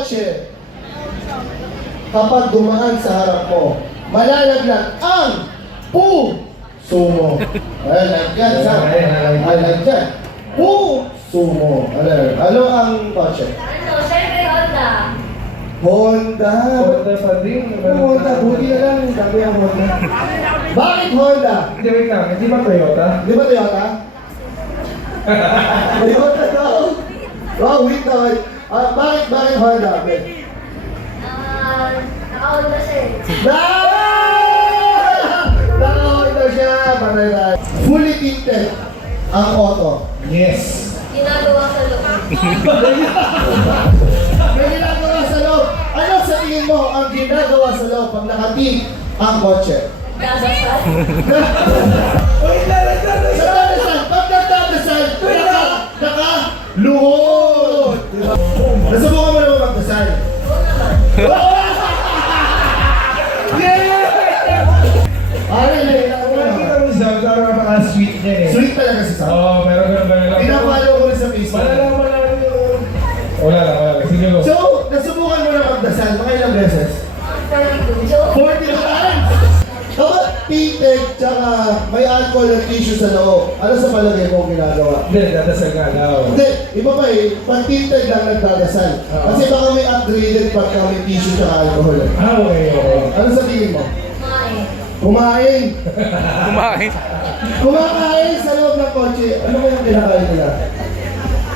kotse, kapag dumaan sa harap mo, malalaglag ang puso mo. Malalagyan sa malalagyan. Puso mo. Ano ang kotse? Ano, syempre Honda. Honda. Honda pa din. Honda. Buti na lang. Sabi ang Honda. Bakit Honda? Hindi, wait lang. Hindi ba Toyota? Di ba Toyota? Toyota daw. Wow, wait na. Bakit Honda? Naka-Honda siya eh. Naka-Honda siya. Panay. Fully tinted ang auto. Yes. Ginagawa sa loob. May ginagawa sa loob. Ano sa tingin mo ang ginagawa sa loob pag nakatip ang kotse? Dadasal. Wait lang, wait lang. Sa dadasal, pag nagdadasal, naka-luhod. Nasubukan mo naman magdasal. Oo naman. Ay, Nakita mo sa napaka-sweet niya eh. sweet talaga si Sam. Oo, meron ganun lang. Pinapalo ko rin sa Facebook. Malalaman namin yun. Wala lang. Sige mo. So, nasubukan mo na magdasal, mga ilang beses? 42. Joke. 40 times! Kapag tinted, tsaka may alcohol at tissue sa loob, ano sa palagay mo ang ginagawa? Hindi, dadasal nga daw. Hindi, iba pa eh, pag tinted lang nagdadasal. Kasi baka may upgraded pagka may tissue tsaka alcohol. Okay. Ano sa tingin mo? Kumain. Kumain! Kumakain sa loob ng kotse, ano ba yung kinakain nila?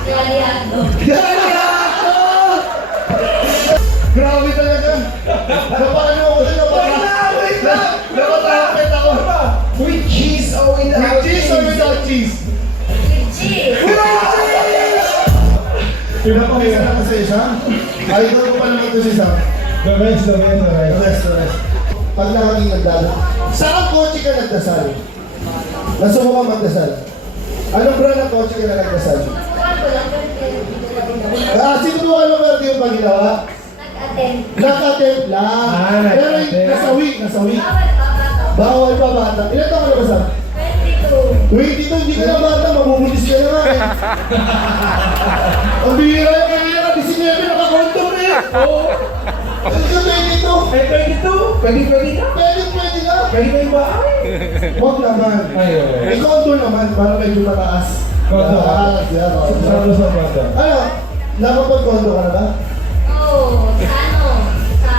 Yaliado. Grabe talaga! Paano ako na napatakit ako? With cheese or without With cheese or without cheese? With cheese. Pinapakita na kasi isa. Idol ko pa naman ito si Sam. The best. The rest. Pag nakating nagdadasal. Saan kotse ka nagdasal? Nasubukan magdasal. Anong brand ng kotse ka na nagdasal? Subukan ko lang, pero hindi ko lang ginawa. Sinubukan mo pero di yung paginawa? Nag-attend. Nakatemp lang. Pero nasawi. Bawal pa bata. Bawal pa bata. Ilan taon ka na ba Sam? 22. 22, hindi ka na bata, mabubulis ka na nga eh. Ang bihira yung kanina ka, 19, naka-condom na yan. Oo. Ang 22. Eh, 22. Pwede ka? Pwede ka. Pwede ba yung bahay? Huwag naman. May condo naman, para medyo mataas. Condo ka? Mataas, yan. Sa bata. Ano? Nakapag-condo ka na ba? Oo, sa ano? Sa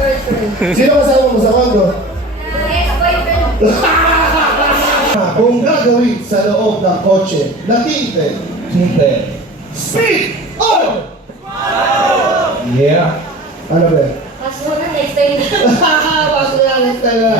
resort room. Sino kasama mo sa condo? Ex-boyfriend. Kung gagawin sa loob ng kotse na tinted, Sinte. speed! Oh! Yeah. Ano ba? Kaso na next time na. Pasok na next time na.